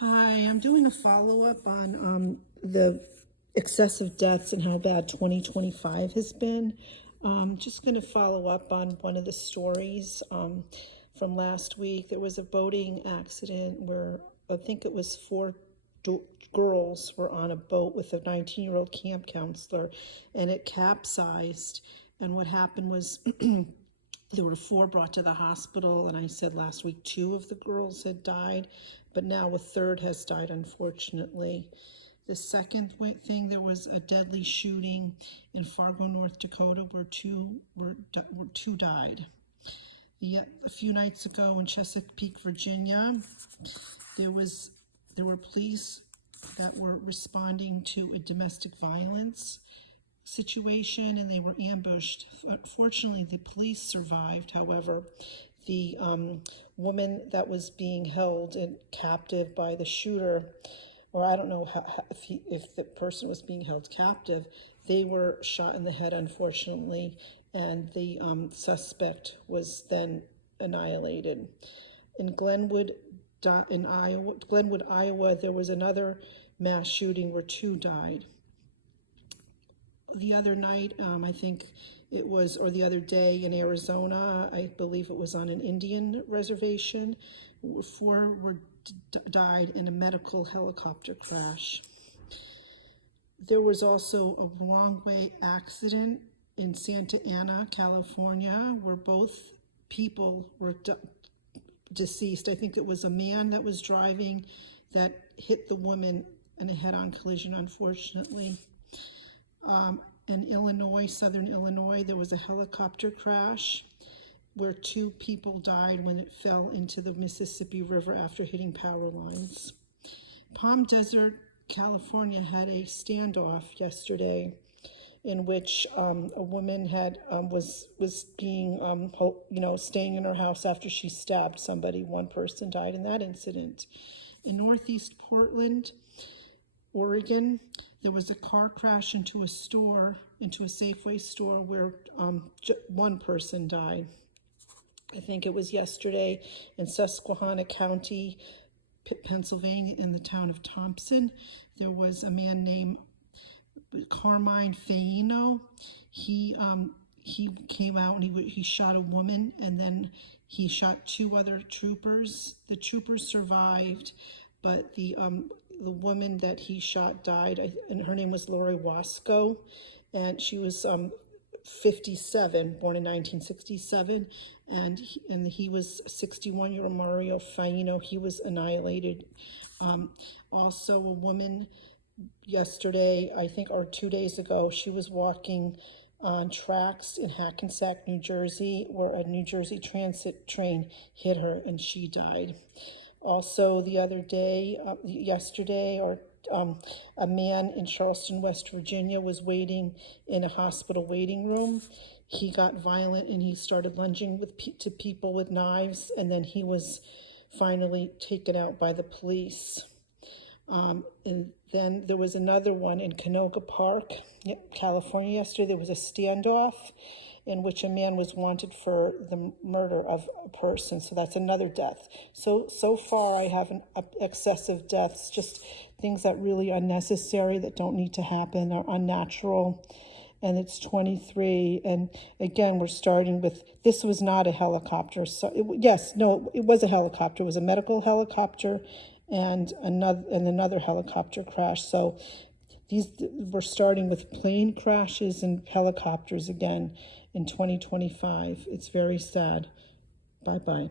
Hi, I'm doing a follow-up on the excessive deaths and how bad 2025 has been. Just going to follow up on one of the stories from last week. There was a boating accident where I think it was four girls were on a boat with a 19-year-old camp counselor, and it capsized. And what happened was there were four brought to the hospital, and I said last week two of the girls had died, but now a third has died, unfortunately. The second thing, there was a deadly shooting in Fargo, North Dakota, where two died. A few nights ago in Chesapeake, Virginia, there were police that were responding to a domestic violence situation, and they were ambushed. Fortunately, the police survived. However, the woman that was being held captive by the shooter, or I don't know if the person was being held captive, they were shot in the head, unfortunately, and the suspect was then annihilated. In Glenwood, Iowa, there was another mass shooting where two died. The other night, I think it was, or the other day in Arizona, I believe it was on an Indian reservation, four died in a medical helicopter crash. There was also a wrong-way accident in Santa Ana, California, where both people were deceased. I think it was a man that was driving that hit the woman in a head-on collision, unfortunately. In Illinois, southern Illinois, there was a helicopter crash where two people died when it fell into the Mississippi River after hitting power lines. Palm Desert, California had a standoff yesterday in which a woman was being staying in her house after she stabbed somebody. One person died in that incident. In Northeast Portland, Oregon, there was a car crash into a Safeway store where one person died. I think it was yesterday in Susquehanna County, Pennsylvania, in the town of Thompson. There was a man named Carmine Faino. He came out and he shot a woman, and then he shot two other troopers. The troopers survived, but the woman that he shot died, and her name was Lori Wasco, and she was 57, born in 1967, and he was 61-year-old Mario Faino. He was annihilated. Also, a woman yesterday, I think, or 2 days ago, she was walking on tracks in Hackensack, New Jersey, where a New Jersey transit train hit her and she died. Also, the other day, yesterday, a man in Charleston, West Virginia, was waiting in a hospital waiting room. He got violent and he started lunging to people with knives, and then he was finally taken out by the police. And then there was another one in Canoga Park, California, yesterday. There was a standoff in which a man was wanted for the murder of a person. So that's another death. So far I have excessive deaths, just things that really unnecessary, that don't need to happen, are unnatural. And it's 23. And again, we're starting with, this was not a helicopter. So it was a helicopter. It was a medical helicopter and another helicopter crash. So we're starting with plane crashes and helicopters again in 2025. It's very sad. Bye-bye.